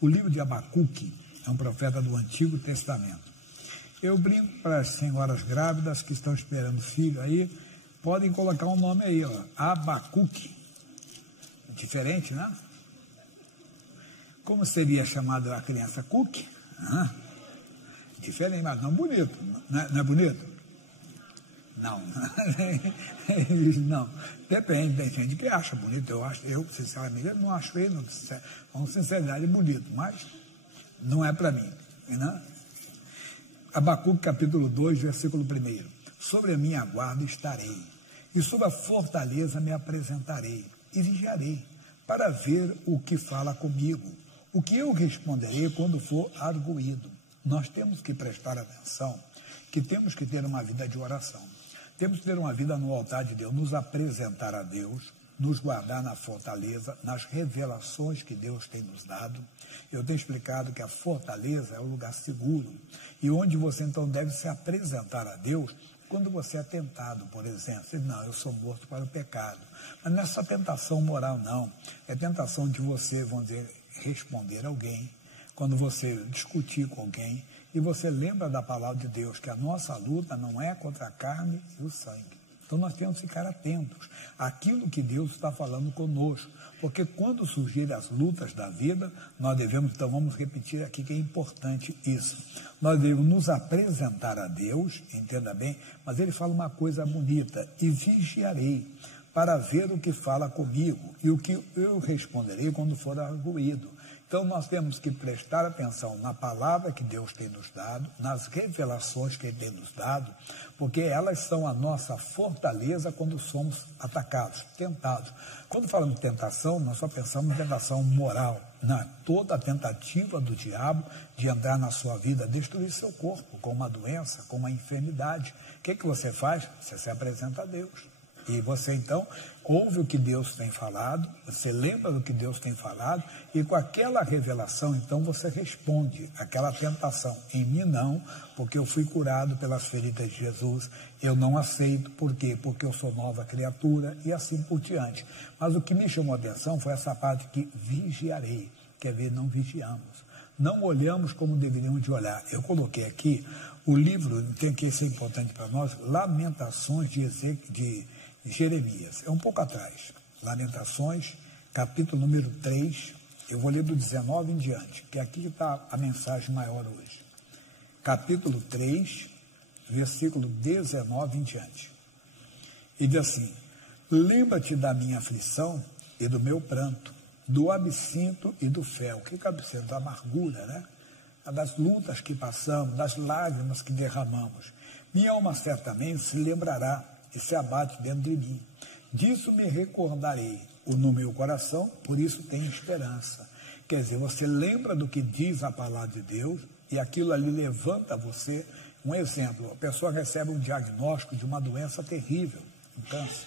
O livro de Abacuque é um profeta do Antigo Testamento. Eu brinco para as senhoras grávidas que estão esperando filho aí, podem colocar um nome aí, ó, Abacuque. Diferente, né? Como seria chamada a criança Cookie? Diferente, mas não bonito. Não é bonito? Não. Não. Depende, tem gente que acha bonito. Eu sinceramente, não acho ele, com sinceridade, bonito, mas não é para mim. Né? Abacuque, capítulo 2, versículo 1. Sobre a minha guarda estarei, e sobre a fortaleza me apresentarei, e vigiarei, para ver o que fala comigo, o que eu responderei quando for arguído. Nós temos que prestar atenção, que temos que ter uma vida de oração. Temos que ter uma vida no altar de Deus, nos apresentar a Deus, nos guardar na fortaleza, nas revelações que Deus tem nos dado. Eu tenho explicado que a fortaleza é o lugar seguro, e onde você então deve se apresentar a Deus quando você é tentado, por exemplo. Não, eu sou morto para o pecado. Mas não é essa tentação moral, não. É tentação de você, vamos dizer, responder alguém, quando você discutir com alguém, e você lembra da palavra de Deus, que a nossa luta não é contra a carne e o sangue. Então nós temos que ficar atentos àquilo que Deus está falando conosco, porque quando surgirem as lutas da vida, nós devemos, então vamos repetir aqui que é importante isso, nós devemos nos apresentar a Deus, entenda bem, mas ele fala uma coisa bonita, e vigiarei, para ver o que fala comigo, e o que eu responderei quando for arguído. Então, nós temos que prestar atenção na palavra que Deus tem nos dado, nas revelações que Ele tem nos dado, porque elas são a nossa fortaleza quando somos atacados, tentados. Quando falamos de tentação, nós só pensamos em tentação moral, toda a tentativa do diabo de entrar na sua vida, destruir seu corpo com uma doença, com uma enfermidade. O que você faz? Você se apresenta a Deus. E você, então, ouve o que Deus tem falado, você lembra do que Deus tem falado, e com aquela revelação, então, você responde àquela tentação. Em mim não, porque eu fui curado pelas feridas de Jesus, eu não aceito. Por quê? Porque eu sou nova criatura, e assim por diante. Mas o que me chamou a atenção foi essa parte que vigiarei, quer ver, não vigiamos. Não olhamos como deveríamos de olhar. Eu coloquei aqui o livro, tem que ser importante para nós, Lamentações de Jeremias, é um pouco atrás, Lamentações, capítulo número 3, eu vou ler do 19 em diante, que aqui está a mensagem maior hoje. Capítulo 3, versículo 19 em diante. E diz assim: lembra-te da minha aflição e do meu pranto, do absinto e do fel. O que é absinto? Da amargura, né? Das lutas que passamos, das lágrimas que derramamos. Minha alma certamente se lembrará e se abate dentro de mim. Disso me recordarei no meu coração, por isso tenho esperança. Quer dizer, você lembra do que diz a palavra de Deus e aquilo ali levanta você. Um exemplo, a pessoa recebe um diagnóstico de uma doença terrível, um câncer,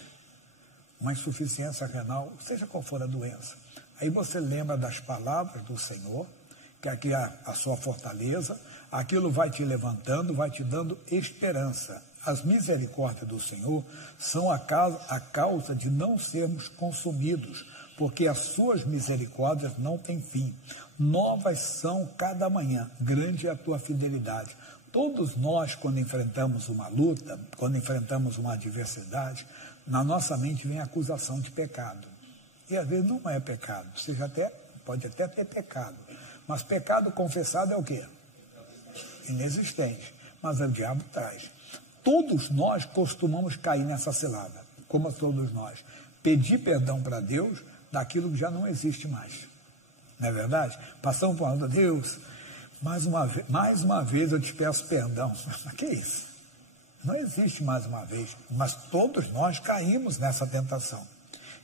uma insuficiência renal, seja qual for a doença. Aí você lembra das palavras do Senhor, que aqui é a sua fortaleza, aquilo vai te levantando, vai te dando esperança. As misericórdias do Senhor são a causa de não sermos consumidos, porque as suas misericórdias não têm fim. Novas são cada manhã, grande é a tua fidelidade. Todos nós, quando enfrentamos uma luta, quando enfrentamos uma adversidade, na nossa mente vem a acusação de pecado. E às vezes não é pecado, pode até ter pecado, mas pecado confessado é o quê? Inexistente, mas o diabo traz. Todos nós costumamos cair nessa cilada, como todos nós. Pedir perdão para Deus daquilo que já não existe mais. Não é verdade? Passamos por uma Deus, mais uma vez eu te peço perdão. Mas que é isso? Não existe mais uma vez, mas todos nós caímos nessa tentação.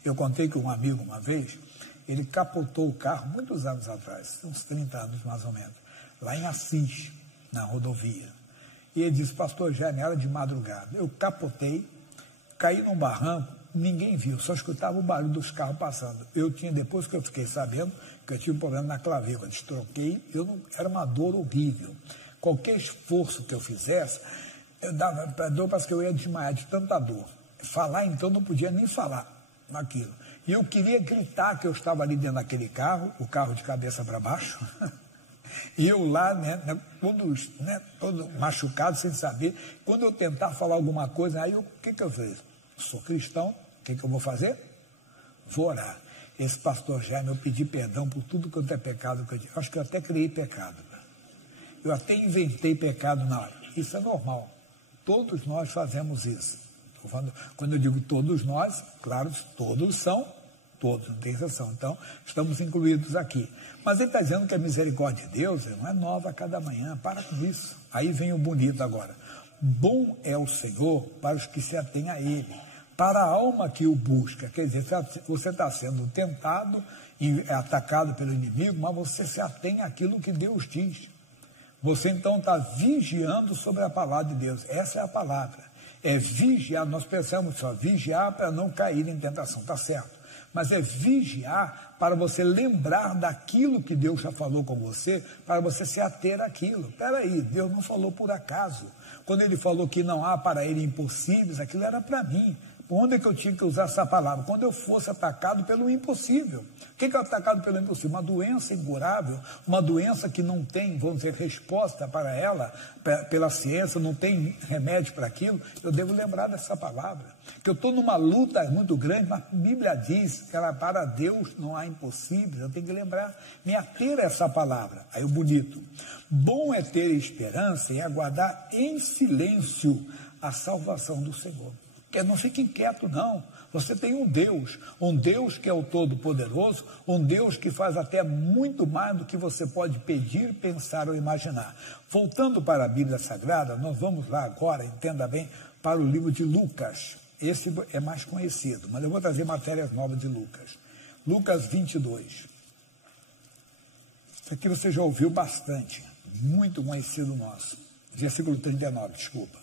Eu contei que um amigo uma vez, ele capotou o carro muitos anos atrás, uns 30 anos mais ou menos, lá em Assis, na rodovia. E ele disse: pastor Jaime, era de madrugada, eu capotei, caí num barranco, ninguém viu, só escutava o barulho dos carros passando. Depois que eu fiquei sabendo que eu tinha um problema na clavícula, destroquei, era uma dor horrível. Qualquer esforço que eu fizesse, eu dava dor, parece que eu ia desmaiar de tanta dor. Falar, então, não podia nem falar naquilo. E eu queria gritar que eu estava ali dentro daquele carro, o carro de cabeça para baixo, e eu lá, todo machucado, sem saber. Quando eu tentar falar alguma coisa, aí o que eu fiz? Sou cristão, o que eu vou fazer? Vou orar. Esse pastor Jaime, eu pedi perdão por tudo quanto é pecado que eu disse. Acho que eu até criei pecado. Eu até inventei pecado na hora. Isso é normal. Todos nós fazemos isso. Quando eu digo todos nós, claro, todos são, todos, não tem exceção. Então, estamos incluídos aqui. Mas ele está dizendo que a misericórdia de Deus não é nova a cada manhã. Para com isso. Aí vem o bonito agora. Bom é o Senhor para os que se atêm a Ele, para a alma que o busca. Quer dizer, você está sendo tentado e atacado pelo inimigo, mas você se atém àquilo que Deus diz. Você então está vigiando sobre a palavra de Deus. Essa é a palavra. É vigiar, nós pensamos só, vigiar para não cair em tentação, está certo. Mas é vigiar para você lembrar daquilo que Deus já falou com você, para você se ater àquilo. Espera aí, Deus não falou por acaso. Quando Ele falou que não há para Ele impossíveis, aquilo era para mim. Onde é que eu tinha que usar essa palavra? Quando eu fosse atacado pelo impossível. O que é atacado pelo impossível? Uma doença incurável, uma doença que não tem, vamos dizer, resposta para ela, pela ciência, não tem remédio para aquilo. Eu devo lembrar dessa palavra. Que eu estou numa luta muito grande, mas a Bíblia diz que para Deus não há impossíveis. Eu tenho que lembrar, me ater a essa palavra. Aí o bonito. Bom é ter esperança e aguardar em silêncio a salvação do Senhor. Que não fique inquieto, não. Você tem um Deus que é o Todo-Poderoso, um Deus que faz até muito mais do que você pode pedir, pensar ou imaginar. Voltando para a Bíblia Sagrada, nós vamos lá agora, entenda bem, para o livro de Lucas. Esse é mais conhecido, mas eu vou trazer matérias novas de Lucas. Lucas 22. Isso aqui você já ouviu bastante, muito conhecido nosso. Versículo 39, desculpa.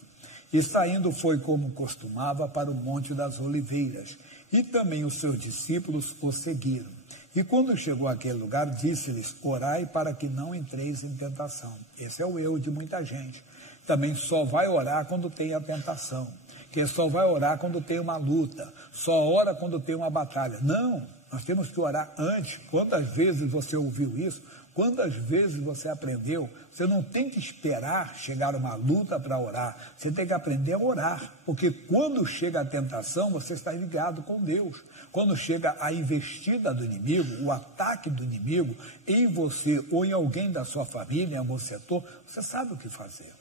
E saindo foi como costumava para o Monte das Oliveiras, e também os seus discípulos o seguiram. E quando chegou àquele lugar, disse-lhes, orai para que não entreis em tentação. Esse é o erro de muita gente. Também só vai orar quando tem a tentação, que só vai orar quando tem uma luta, só ora quando tem uma batalha. Não, nós temos que orar antes. Quantas vezes você ouviu isso? Quantas vezes você aprendeu? Você não tem que esperar chegar uma luta para orar. Você tem que aprender a orar. Porque quando chega a tentação, você está ligado com Deus. Quando chega a investida do inimigo, o ataque do inimigo em você ou em alguém da sua família, em algum setor, você sabe o que fazer.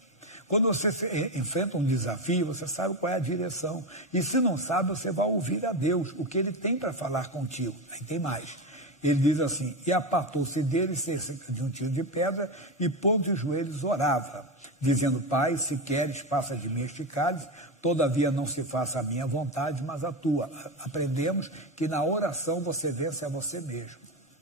Quando você enfrenta um desafio, você sabe qual é a direção. E se não sabe, você vai ouvir a Deus, o que Ele tem para falar contigo. Aí tem mais. Ele diz assim, e apartou-se dele cerca de um tiro de pedra, e pondo os joelhos orava, dizendo, Pai, se queres, passa de mim este cálice, todavia não se faça a minha vontade, mas a tua. Aprendemos que na oração você vence a você mesmo.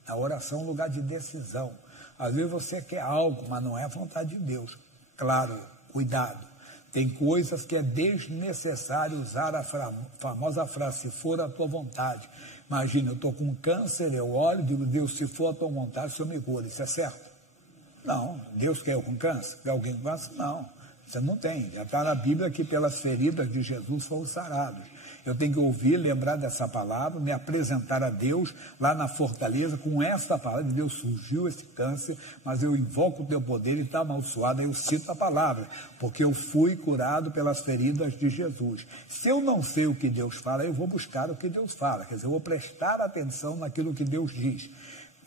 Na oração é um lugar de decisão. Às vezes você quer algo, mas não é a vontade de Deus. Claro, cuidado. Tem coisas que é desnecessário usar a famosa frase, se for a tua vontade. Imagina, eu estou com câncer, eu olho e digo, Deus, se for a tua vontade, o Senhor me cura. Isso é certo? Não. Deus quer eu com câncer? Quer alguém com câncer? Não. Você não tem. Já está na Bíblia que pelas feridas de Jesus foram sarados. Eu tenho que ouvir, lembrar dessa palavra, me apresentar a Deus lá na fortaleza, com esta palavra de Deus surgiu esse câncer, mas eu invoco o teu poder e está amaldiçoado. Aí eu cito a palavra, porque eu fui curado pelas feridas de Jesus. Se eu não sei o que Deus fala, eu vou buscar o que Deus fala, quer dizer, eu vou prestar atenção naquilo que Deus diz.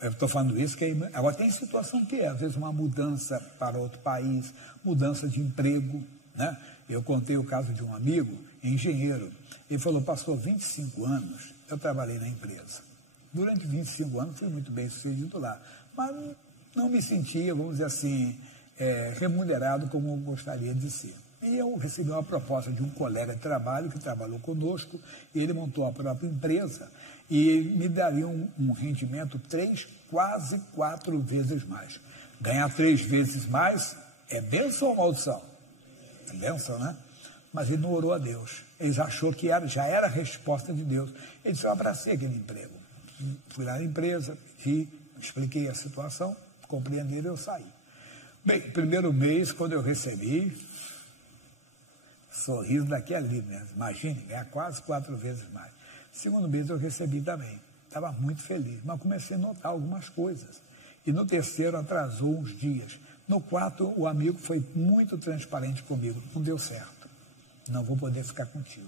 Eu estou falando isso, que agora tem situação que às vezes uma mudança para outro país, mudança de emprego, né? Eu contei o caso de um amigo, engenheiro. Ele falou, pastor, 25 anos eu trabalhei na empresa. Durante 25 anos fui muito bem sucedido lá, mas não me sentia, vamos dizer assim, remunerado como eu gostaria de ser. E eu recebi uma proposta de um colega de trabalho que trabalhou conosco, e ele montou a própria empresa e me daria um rendimento 3, quase 4 vezes mais. Ganhar 3 vezes mais é bênção ou maldição? É bênção, né? Mas ele não orou a Deus. Ele já achou que já era a resposta de Deus. Ele disse, eu abracei aquele emprego. Fui lá na empresa e expliquei a situação, compreenderam e eu saí. Bem, primeiro mês, quando eu recebi, sorriso daqui ali, né? Imagine, ganhar quase 4 vezes mais. Segundo mês eu recebi também. Estava muito feliz, mas comecei a notar algumas coisas. E no terceiro atrasou uns dias. No quarto, o amigo foi muito transparente comigo. Não deu certo. Não vou poder ficar contigo.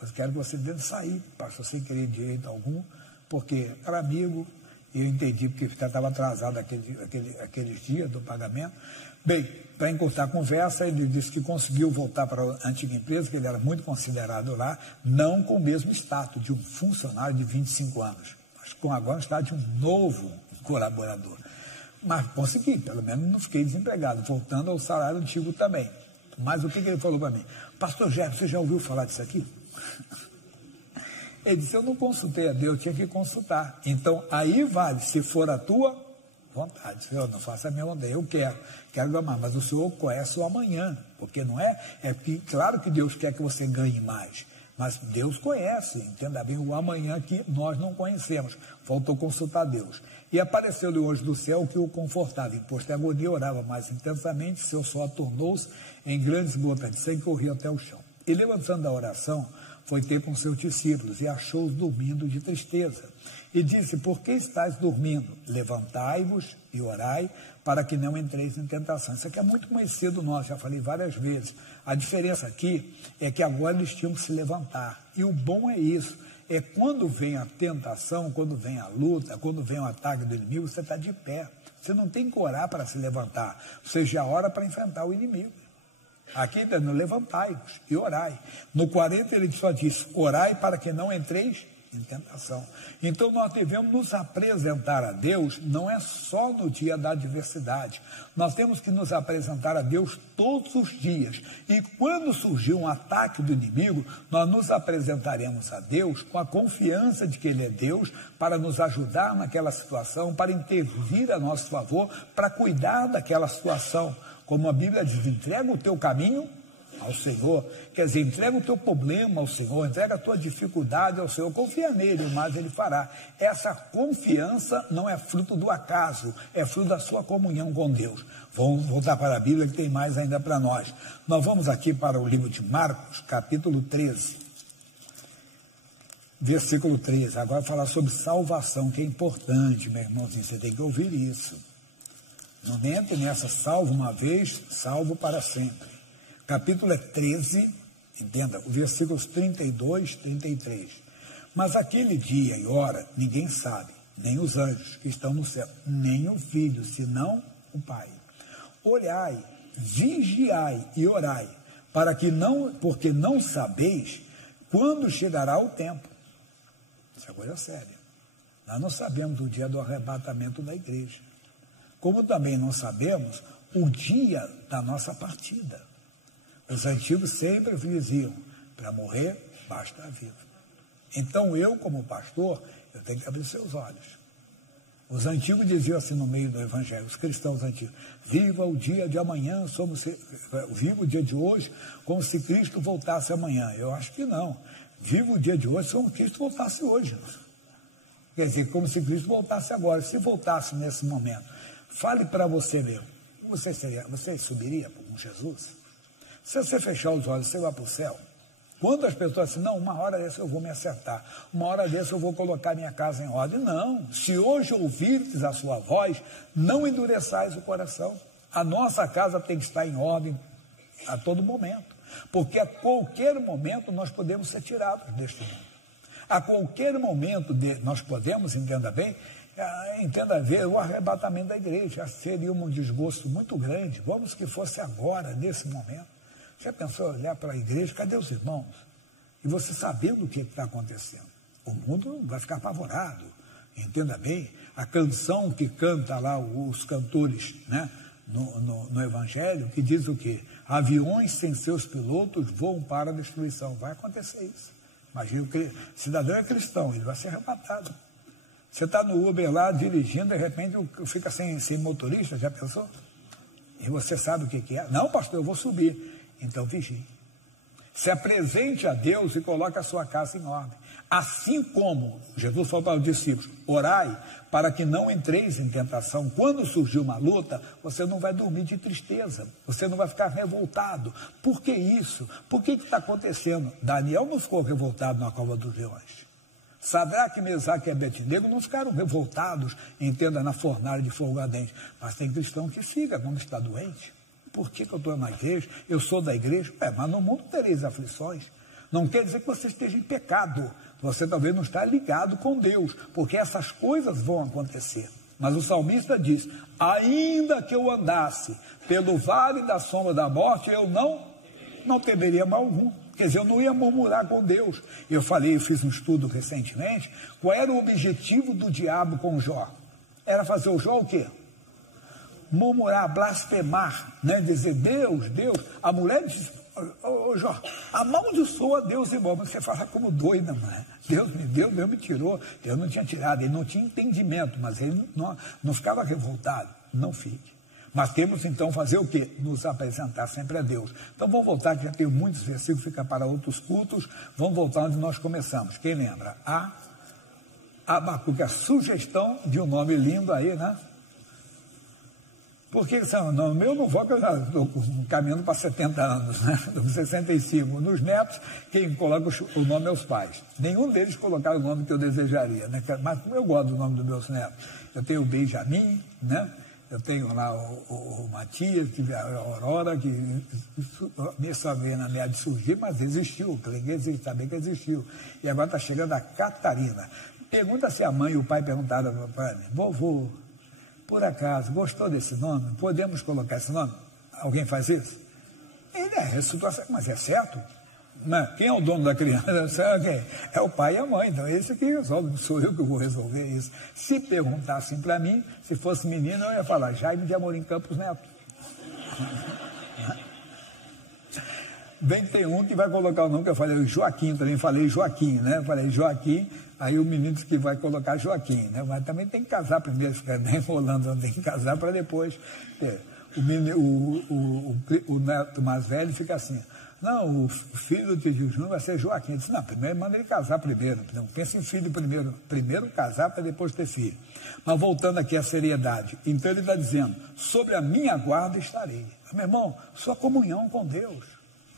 Eu quero que você deve sair, pastor, sem querer direito algum, porque era amigo, e eu entendi porque estava atrasado aqueles dias do pagamento. Bem, para encurtar a conversa, ele disse que conseguiu voltar para a antiga empresa, que ele era muito considerado lá, não com o mesmo status de um funcionário de 25 anos, mas com agora o status de um novo colaborador. Mas consegui, pelo menos não fiquei desempregado, voltando ao salário antigo também. Mas o que ele falou para mim? Pastor Gerson, você já ouviu falar disso aqui? Ele disse, eu não consultei a Deus, tinha que consultar. Então, aí vale, se for a tua vontade. Senhor, não faça a minha vontade, eu quero amar, mas o Senhor conhece o amanhã, porque não é que, claro que Deus quer que você ganhe mais, mas Deus conhece, entenda bem, o amanhã que nós não conhecemos. Faltou consultar Deus. E apareceu-lhe o anjo do céu que o confortava, e posto em agonia orava mais intensamente, seu suor tornou-se em grandes gotas de sangue que corriam até o chão. E levantando a oração, foi ter com seus discípulos e achou-os dormindo de tristeza. E disse, por que estáis dormindo? Levantai-vos e orai, para que não entreis em tentação. Isso aqui é muito conhecido nosso, já falei várias vezes. A diferença aqui é que agora eles tinham que se levantar. E o bom é isso, é quando vem a tentação, quando vem a luta, quando vem o ataque do inimigo, você está de pé. Você não tem que orar para se levantar, você já ora para enfrentar o inimigo. Aqui está no levantai-vos e orai. No 40 ele só diz, orai para que não entreis em tentação. Então nós devemos nos apresentar a Deus, não é só no dia da adversidade. Nós temos que nos apresentar a Deus todos os dias. E quando surgir um ataque do inimigo, nós nos apresentaremos a Deus com a confiança de que Ele é Deus para nos ajudar naquela situação, para intervir a nosso favor, para cuidar daquela situação. Como a Bíblia diz, entrega o teu caminho ao Senhor, quer dizer, entrega o teu problema ao Senhor, entrega a tua dificuldade ao Senhor, confia nele, mas Ele fará. Essa confiança não é fruto do acaso, é fruto da sua comunhão com Deus. Vamos voltar para a Bíblia que tem mais ainda para nós. Nós vamos aqui para o livro de Marcos, capítulo 13, versículo 13, agora falar sobre salvação, que é importante, meu irmãozinho, você tem que ouvir isso. Não entre nessa, salvo uma vez, salvo para sempre. Capítulo é 13, entenda, versículos 32, 33. Mas aquele dia e hora, ninguém sabe, nem os anjos que estão no céu, nem o Filho, senão o Pai. Olhai, vigiai e orai, porque não sabeis quando chegará o tempo. Isso é coisa séria. Nós não sabemos o dia do arrebatamento da igreja. Como também não sabemos o dia da nossa partida. Os antigos sempre diziam, para morrer, basta a vida. Então eu, como pastor, eu tenho que abrir seus olhos. Os antigos diziam assim no meio do evangelho, os cristãos antigos, viva o dia de amanhã, viva o dia de hoje, como se Cristo voltasse amanhã. Eu acho que não. Viva o dia de hoje, como se Cristo voltasse hoje. Quer dizer, como se Cristo voltasse agora. Se voltasse nesse momento, fale para você mesmo, você subiria com Jesus? Se você fechar os olhos, você vai para o céu? Quando as pessoas dizem, não, uma hora dessa eu vou me acertar, uma hora dessa eu vou colocar minha casa em ordem. Não, se hoje ouvirdes a sua voz, não endureçais o coração. A nossa casa tem que estar em ordem a todo momento, porque a qualquer momento nós podemos ser tirados deste mundo. A qualquer momento nós podemos, entenda bem, ver o arrebatamento da igreja. Seria um desgosto muito grande. Vamos que fosse agora, nesse momento. Já pensou olhar para a igreja, cadê os irmãos? E você sabendo o que está acontecendo. O mundo vai ficar apavorado, entenda bem. A canção que canta lá os cantores, né, no Evangelho, que diz o quê? Aviões sem seus pilotos voam para a destruição. Vai acontecer isso. Imagina, o cidadão é cristão, ele vai ser arrebatado. Você está no Uber lá, dirigindo, de repente fica sem motorista, já pensou? E você sabe o que é? Não, pastor, eu vou subir. Então vigie. Se apresente a Deus e coloque a sua casa em ordem. Assim como Jesus falou para os discípulos, orai para que não entreis em tentação. Quando surgir uma luta, você não vai dormir de tristeza, você não vai ficar revoltado. Por que isso? Por que está acontecendo? Daniel não ficou revoltado na cova dos leões. Sadraque, Mesaque e Abednego não ficaram revoltados, entenda, na fornalha de fogo ardente. Mas tem cristão que fica quando está doente. Por que eu estou na igreja? Eu sou da igreja. Mas no mundo tereis aflições. Não quer dizer que você esteja em pecado. Você talvez não está ligado com Deus, porque essas coisas vão acontecer. Mas o salmista diz, ainda que eu andasse pelo vale da sombra da morte, eu não temeria mal algum. Quer dizer, eu não ia murmurar com Deus. Eu fiz um estudo recentemente, qual era o objetivo do diabo com Jó? Era fazer o Jó o quê? Murmurar, blasfemar, né? Dizer, Deus, a mulher diz, Jó, amaldiçoa Deus e mas você fala como doida, mãe. Deus me deu, Deus me tirou, Deus não tinha tirado, ele não tinha entendimento, mas ele não ficava revoltado, não fique. Mas temos então fazer o quê? Nos apresentar sempre a Deus. Então vamos voltar, que já tem muitos versículos, fica para outros cultos, vamos voltar onde nós começamos. Quem lembra? Abacuque, a sugestão de um nome lindo aí, né? Porque no meu não vou, que eu já estou caminhando para 70 anos, né? 65. Nos netos, quem coloca o nome é os pais. Nenhum deles colocaram o nome que eu desejaria, né? Mas eu gosto do nome dos meus netos. Eu tenho o Benjamin, né? Eu tenho lá o Matias, tive a Aurora, que me só veio na meia de surgir, mas existiu, ninguém sabia que existiu. E agora está chegando a Catarina. Pergunta se a mãe e o pai perguntaram para mim, vovô, por acaso, gostou desse nome? Podemos colocar esse nome? Alguém faz isso? Mas é certo? Não, quem é o dono da criança? É o pai e a mãe, então esse que resolve, sou eu que vou resolver isso. Se perguntassem para mim, se fosse menino, eu ia falar Jaime de Amorim Campos Neto. Bem que tem um que vai colocar o nome, que eu falei Joaquim, também falei Joaquim, né? Falei Joaquim, aí o menino disse que vai colocar Joaquim, né? Mas também tem que casar primeiro, ficar enrolando, tem que casar para depois. O neto mais velho fica assim, não, o filho de Júnior vai ser Joaquim. Ele disse, não, primeiro manda ele casar primeiro, não pensa em filho primeiro casar para depois ter filho. Mas voltando aqui à seriedade, então ele está dizendo, sobre a minha guarda estarei. Meu irmão, sua comunhão com Deus,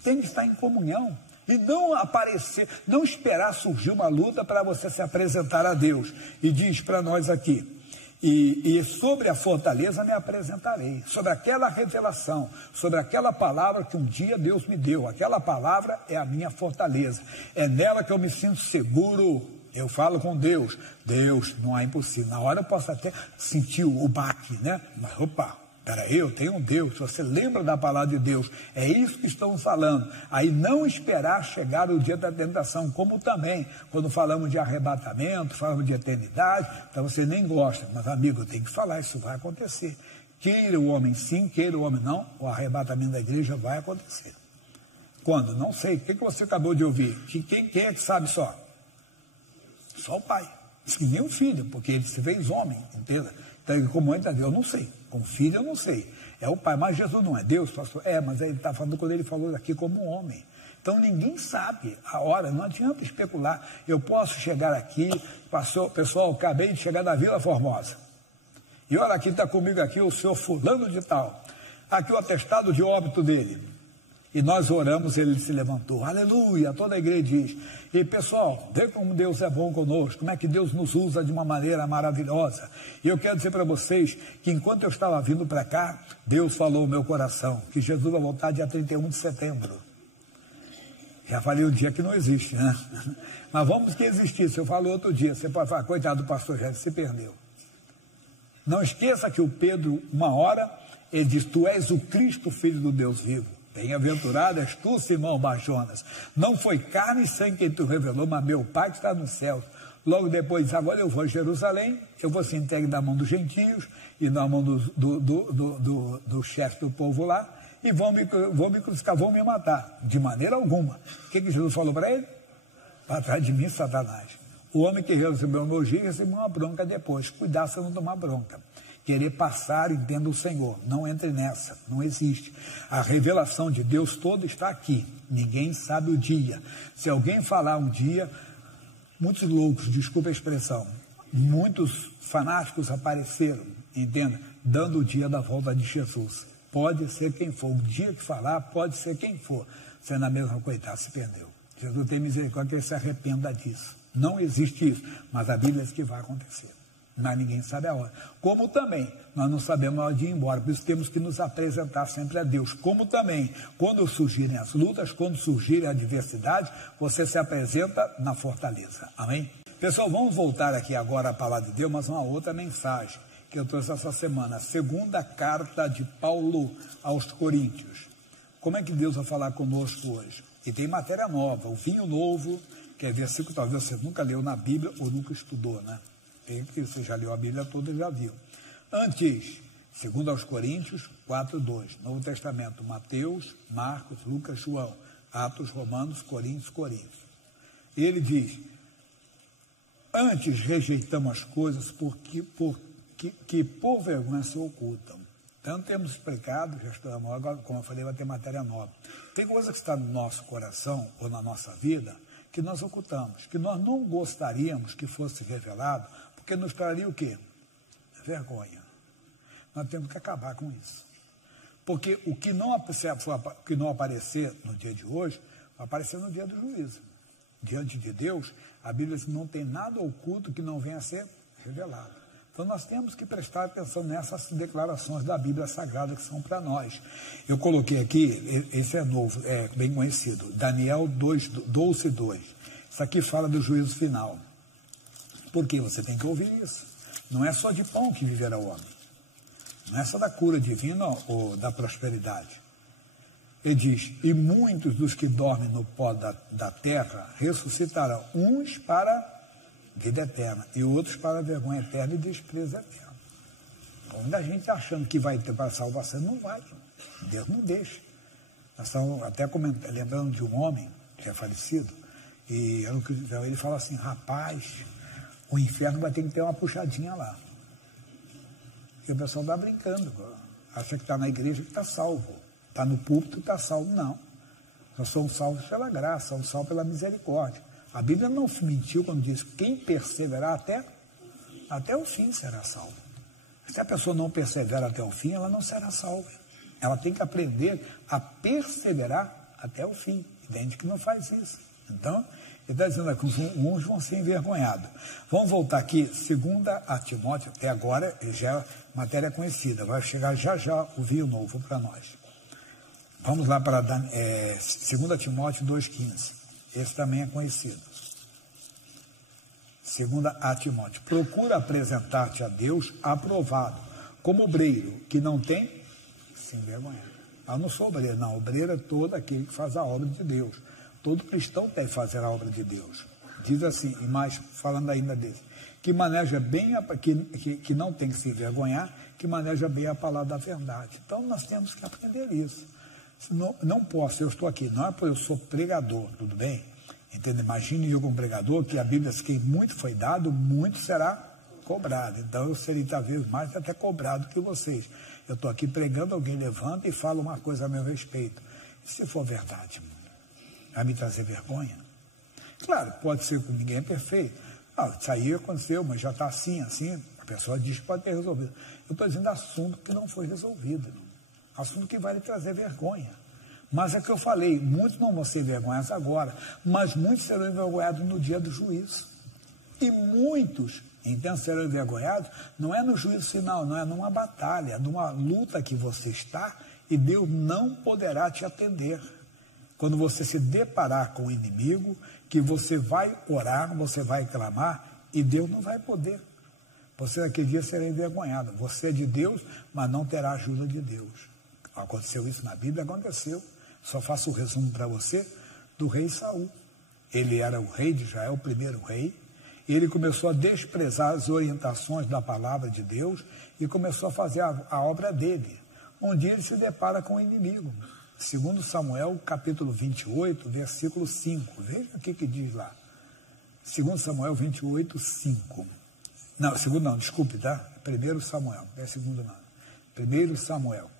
tem que estar em comunhão, e não aparecer, não esperar surgir uma luta para você se apresentar a Deus. E diz para nós aqui, e sobre a fortaleza me apresentarei, sobre aquela revelação, sobre aquela palavra que um dia Deus me deu, aquela palavra é a minha fortaleza, é nela que eu me sinto seguro, eu falo com Deus, não há impossível, na hora eu posso até sentir o baque, né? Mas opa, peraí, eu tenho um Deus, se você lembra da palavra de Deus, é isso que estamos falando, aí não esperar chegar o dia da tentação, como também, quando falamos de arrebatamento, falamos de eternidade, então você nem gosta, mas amigo, eu tenho que falar, isso vai acontecer, queira o homem sim, queira o homem não, o arrebatamento da igreja vai acontecer. Quando? Não sei, o que você acabou de ouvir? Quem é que sabe só? Só o pai, e nem o filho, porque ele se fez homem, entenda? Então, como entra Deus, eu não sei. Com filho, eu não sei. É o pai, mas Jesus não é Deus, pastor? Mas ele está falando quando ele falou aqui como um homem. Então, ninguém sabe a hora, não adianta especular. Eu posso chegar aqui, pessoal, acabei de chegar da Vila Formosa. E olha, aqui está comigo aqui o senhor fulano de tal. Aqui o atestado de óbito dele. E nós oramos, ele se levantou. Aleluia, toda a igreja diz. E pessoal, vê como Deus é bom conosco, como é que Deus nos usa de uma maneira maravilhosa. E eu quero dizer para vocês que enquanto eu estava vindo para cá, Deus falou no meu coração que Jesus vai voltar dia 31 de setembro. Já falei um dia que não existe, né? Mas vamos que existisse, eu falo outro dia. Você pode falar, coitado do pastor Jéssica, se perdeu. Não esqueça que o Pedro, uma hora, ele diz, tu és o Cristo, filho do Deus vivo. Bem-aventurado és tu, Simão Barjonas. Não foi carne e sangue quem tu revelou, mas meu Pai que está nos céus. Logo depois diz, agora eu vou a Jerusalém, eu vou ser entregue na mão dos gentios e na mão do chefe do povo lá, e vão me crucificar, vão me matar. De maneira alguma. O que Jesus falou para ele? Para trás de mim, Satanás. O homem que recebeu um elogio recebeu uma bronca depois. Cuidado se não tomar bronca. Querer passar, entenda o Senhor, não entre nessa, não existe. A revelação de Deus toda está aqui, ninguém sabe o dia. Se alguém falar um dia, muitos loucos, desculpa a expressão, muitos fanáticos apareceram, entenda, dando o dia da volta de Jesus. Pode ser quem for, o dia que falar, pode ser quem for, sendo a mesma coitada, se perdeu. Jesus tem misericórdia que ele se arrependa disso. Não existe isso, mas a Bíblia diz que vai acontecer. Mas ninguém sabe a hora. Como também, nós não sabemos a hora de ir embora, por isso temos que nos apresentar sempre a Deus. Como também, quando surgirem as lutas, quando surgirem a adversidade, você se apresenta na fortaleza. Amém? Pessoal, vamos voltar aqui agora à palavra de Deus, mas uma outra mensagem que eu trouxe essa semana. A segunda carta de Paulo aos Coríntios. Como é que Deus vai falar conosco hoje? E tem matéria nova, o vinho novo, que é versículo que talvez você nunca leu na Bíblia ou nunca estudou, né? Porque você já leu a Bíblia toda e já viu. Antes, segundo aos Coríntios 4:2, Novo Testamento, Mateus, Marcos, Lucas, João, Atos, Romanos, Coríntios. Ele diz, antes rejeitamos as coisas que por vergonha se ocultam. Então temos explicado, já estudamos, agora, como eu falei, vai ter matéria nova. Tem coisa que está no nosso coração ou na nossa vida que nós ocultamos, que nós não gostaríamos que fosse revelado, porque nos traria o quê? Vergonha. Nós temos que acabar com isso. Porque o que não aparecer no dia de hoje, vai aparecer no dia do juízo. Diante de Deus, a Bíblia diz que não tem nada oculto que não venha a ser revelado. Então nós temos que prestar atenção nessas declarações da Bíblia Sagrada que são para nós. Eu coloquei aqui, esse é novo, é bem conhecido, Daniel 12:2. Isso aqui fala do juízo final. Porque você tem que ouvir isso. Não é só de pão que viverá o homem. Não é só da cura divina ou da prosperidade. Ele diz, e muitos dos que dormem no pó da terra ressuscitarão, uns para vida eterna e outros para vergonha eterna e desprezo eterno. Onde a gente achando que vai ter para salvação, não vai. Deus não deixa. Nós estamos até lembrando de um homem que é falecido, e ele fala assim, rapaz, o inferno vai ter que ter uma puxadinha lá. E o pessoal está brincando, acha que está na igreja que está salvo, está no púlpito está salvo. Não, nós somos salvos pela graça, somos salvos pela misericórdia. A Bíblia não mentiu quando diz que quem perseverar até o fim será salvo. Se a pessoa não persevera até o fim, ela não será salva. Ela tem que aprender a perseverar até o fim. Entende que não faz isso. Então, ele está dizendo que uns vão ser envergonhados. Vamos voltar aqui, 2 a Timóteo, até agora já é matéria conhecida, vai chegar já o vinho novo para nós. Vamos lá para 2 Timóteo 2,15. Esse também é conhecido. 2 a Timóteo. Procura apresentar-te a Deus aprovado, como obreiro, que não tem se envergonhar. Eu não sou obreiro, não. Obreiro é todo aquele que faz a obra de Deus. Todo cristão deve fazer a obra de Deus. Diz assim, e mais, falando ainda desse, que maneja bem, que não tem que se envergonhar, que maneja bem a palavra da verdade. Então nós temos que aprender isso. Não posso, eu estou aqui, não é porque eu sou pregador, tudo bem? Entende? Imagine eu como pregador, que a Bíblia diz que muito foi dado, muito será cobrado. Então eu serei talvez mais até cobrado que vocês. Eu estou aqui pregando, alguém levanta e fala uma coisa a meu respeito. E se for verdade, vai me trazer vergonha? Claro, pode ser que ninguém é perfeito. Isso aí aconteceu, mas já está assim. A pessoa diz que pode ter resolvido. Eu estou dizendo assunto que não foi resolvido. Assunto que vai lhe trazer vergonha. Mas é que eu falei, muitos não vão ser envergonhados agora, mas muitos serão envergonhados no dia do juízo. E muitos, então, serão envergonhados, não é no juízo final, não é numa batalha, é numa luta que você está e Deus não poderá te atender. Quando você se deparar com o inimigo, que você vai orar, você vai clamar e Deus não vai poder. Você naquele dia será envergonhado. Você é de Deus, mas não terá ajuda de Deus. Aconteceu isso na Bíblia? Aconteceu. Só faço o resumo para você do rei Saul. Ele era o rei de Israel, o primeiro rei. E ele começou a desprezar as orientações da palavra de Deus e começou a fazer a obra dele. Um dia ele se depara com o inimigo. 2 Samuel, capítulo 28, versículo 5. Veja o que diz lá. 2 Samuel 28, 5. Desculpe, tá? 1 Samuel, não é segundo não. 1 Samuel.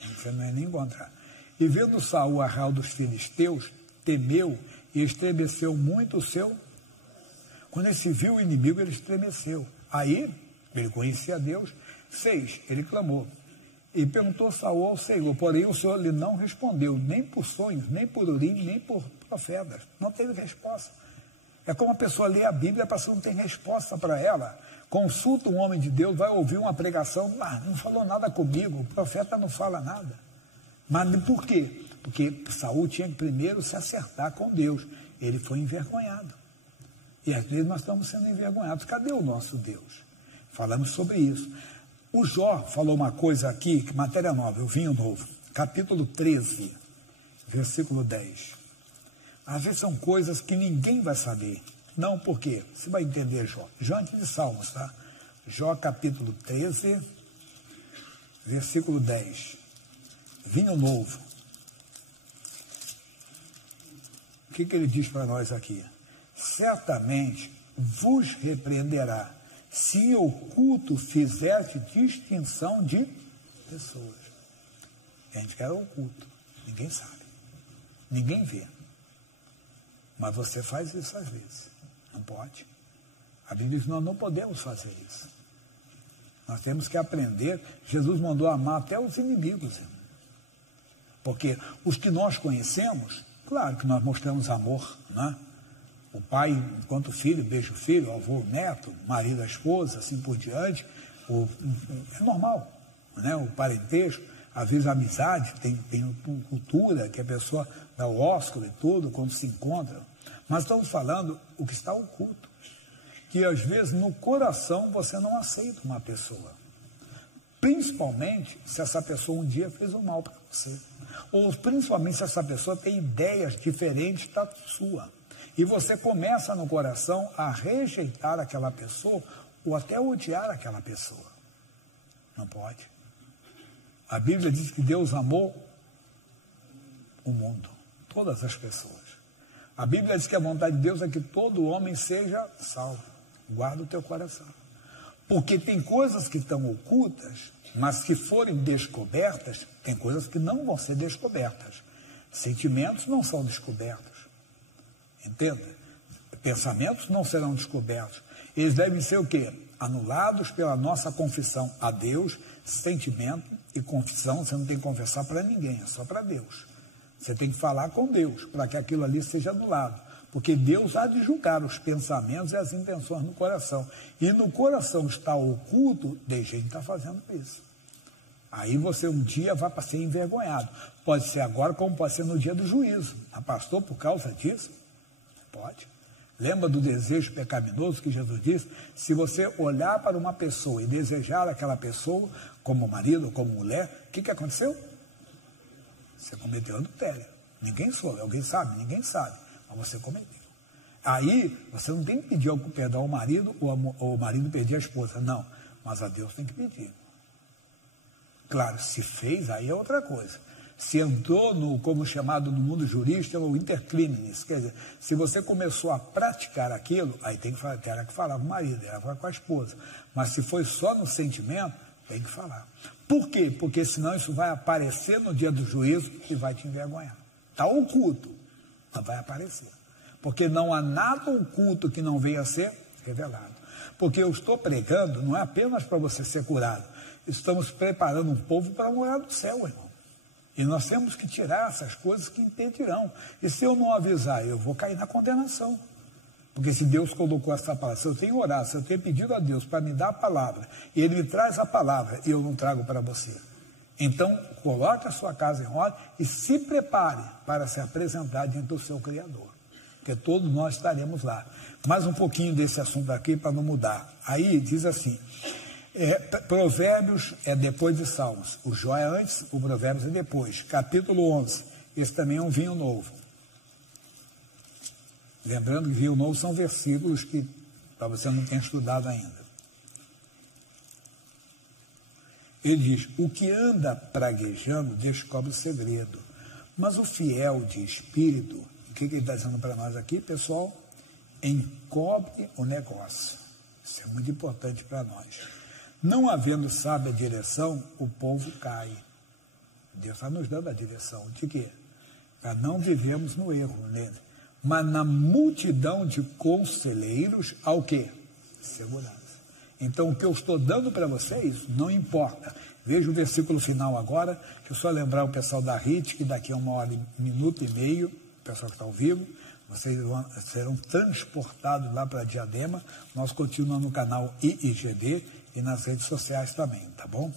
Você não é nem encontrar. E vendo Saul arraial dos filisteus, temeu e estremeceu muito o seu Quando ele se viu o inimigo, ele estremeceu. Aí, ele conhecia Deus. 6, ele clamou. E perguntou Saul ao Senhor, porém o Senhor lhe não respondeu, nem por sonhos, nem por urim, nem por profetas. Não teve resposta. É como a pessoa lê a Bíblia, a pessoa não tem resposta para ela. Consulta um homem de Deus, vai ouvir uma pregação, não falou nada comigo, o profeta não fala nada. Mas por quê? Porque Saul tinha que primeiro se acertar com Deus. Ele foi envergonhado. E às vezes nós estamos sendo envergonhados. Cadê o nosso Deus? Falamos sobre isso. O Jó falou uma coisa aqui, matéria nova, o vinho novo, capítulo 13, versículo 10. Às vezes são coisas que ninguém vai saber. Não, por quê? Você vai entender Jó. Jó antes de Salmos, tá? Jó capítulo 13, versículo 10. Vinho novo. O que ele diz para nós aqui? Certamente vos repreenderá, se em oculto fizeste distinção de pessoas. A gente quer oculto, ninguém sabe, ninguém vê. Mas você faz isso às vezes, não pode. A Bíblia diz que nós não podemos fazer isso. Nós temos que aprender. Jesus mandou amar até os inimigos, porque os que nós conhecemos, claro que nós mostramos amor, né? O pai, enquanto o filho, beija o filho, o avô, o neto, o marido, a esposa, assim por diante. É normal, né? O parentesco, às vezes a amizade, tem cultura, que a pessoa dá o ósculo e tudo, quando se encontra. Mas estamos falando o que está oculto, que às vezes no coração você não aceita uma pessoa, principalmente se essa pessoa um dia fez um mal para você, ou principalmente se essa pessoa tem ideias diferentes da sua. E você começa no coração a rejeitar aquela pessoa ou até odiar aquela pessoa. Não pode. A Bíblia diz que Deus amou o mundo, todas as pessoas. A Bíblia diz que a vontade de Deus é que todo homem seja salvo. Guarda o teu coração. Porque tem coisas que estão ocultas, mas que forem descobertas, tem coisas que não vão ser descobertas. Sentimentos não são descobertos. Entenda? Pensamentos não serão descobertos. Eles devem ser o quê? Anulados pela nossa confissão a Deus. Sentimento e confissão, você não tem que confessar para ninguém, é só para Deus. Você tem que falar com Deus, para que aquilo ali seja anulado. Porque Deus há de julgar os pensamentos e as intenções no coração. E no coração está oculto, de gente está fazendo isso. Aí você um dia vai para ser envergonhado. Pode ser agora, como pode ser no dia do juízo. Pastor, por causa disso? Pode. Lembra do desejo pecaminoso que Jesus disse? Se você olhar para uma pessoa e desejar aquela pessoa, como marido ou como mulher, o que aconteceu? Você cometeu adultério. Ninguém soube, alguém sabe? Ninguém sabe, mas você cometeu. Aí, você não tem que pedir perdão ao marido ou o marido pedir à esposa, não. Mas a Deus tem que pedir. Claro, se fez, aí é outra coisa. Se entrou como chamado no mundo jurídico, é o intercriminis, quer dizer, se você começou a praticar aquilo, aí tem que falar, terá que falar com o marido, terá que falar com a esposa. Mas se foi só no sentimento, tem que falar. Por quê? Porque senão isso vai aparecer no dia do juízo e vai te envergonhar. Está oculto, mas vai aparecer. Porque não há nada oculto que não venha a ser revelado. Porque eu estou pregando, não é apenas para você ser curado, estamos preparando um povo para morar no céu, irmão. E nós temos que tirar essas coisas que impedirão. E se eu não avisar, eu vou cair na condenação. Porque se Deus colocou essa palavra, se eu tenho orado, se eu tenho pedido a Deus para me dar a palavra, e Ele me traz a palavra, e eu não trago para você. Então, coloque a sua casa em ordem e se prepare para se apresentar diante do seu Criador. Porque todos nós estaremos lá. Mais um pouquinho desse assunto aqui para não mudar. Aí diz assim... Provérbios é depois de Salmos. O Jó é antes, o Provérbios é depois. Capítulo 11. Esse também é um vinho novo. Lembrando que vinho novo são versículos que talvez você não tenha estudado ainda. Ele diz: o que anda praguejando descobre o segredo, mas o fiel de espírito, o que ele está dizendo para nós aqui, pessoal? Encobre o negócio. Isso é muito importante para nós. Não havendo sábia direção, o povo cai. Deus está nos dando a direção. De quê? Para não vivermos no erro nele. mas na multidão de conselheiros, ao quê? Segurança. Então, o que eu estou dando para vocês não importa. Veja o versículo final agora. Deixa eu só lembrar o pessoal da RIT, que daqui a 1h, 1 minuto e meio, o pessoal que está ao vivo, vocês serão transportados lá para Diadema. Nós continuamos no canal IIGD e nas redes sociais também, tá bom?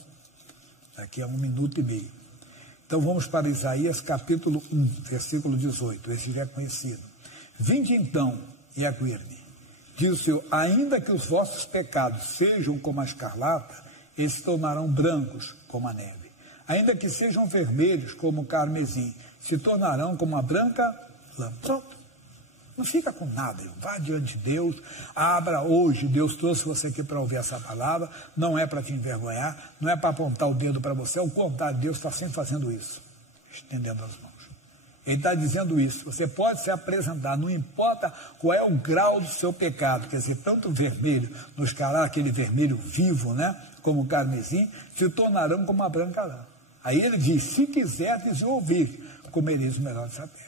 Daqui a 1 minuto e meio. Então, vamos para Isaías capítulo 1, versículo 18. Esse já é conhecido. Vinde então e aguirne. Diz o Senhor, ainda que os vossos pecados sejam como a escarlata, eles se tornarão brancos como a neve. Ainda que sejam vermelhos como o carmesim, se tornarão como a branca lã. Pronto. Não fica com nada. Vá diante de Deus, abra hoje. Deus trouxe você aqui para ouvir essa palavra. Não é para te envergonhar, não é para apontar o dedo para você. Ao contrário, Deus está sempre fazendo isso, estendendo as mãos. Ele está dizendo isso, você pode se apresentar, não importa qual é o grau do seu pecado, quer dizer, tanto vermelho, no escalar aquele vermelho vivo, né, como o carmesim, se tornarão como a branca lã. Aí ele diz, se quiserdes ouvir, comereis o melhor dessa terra.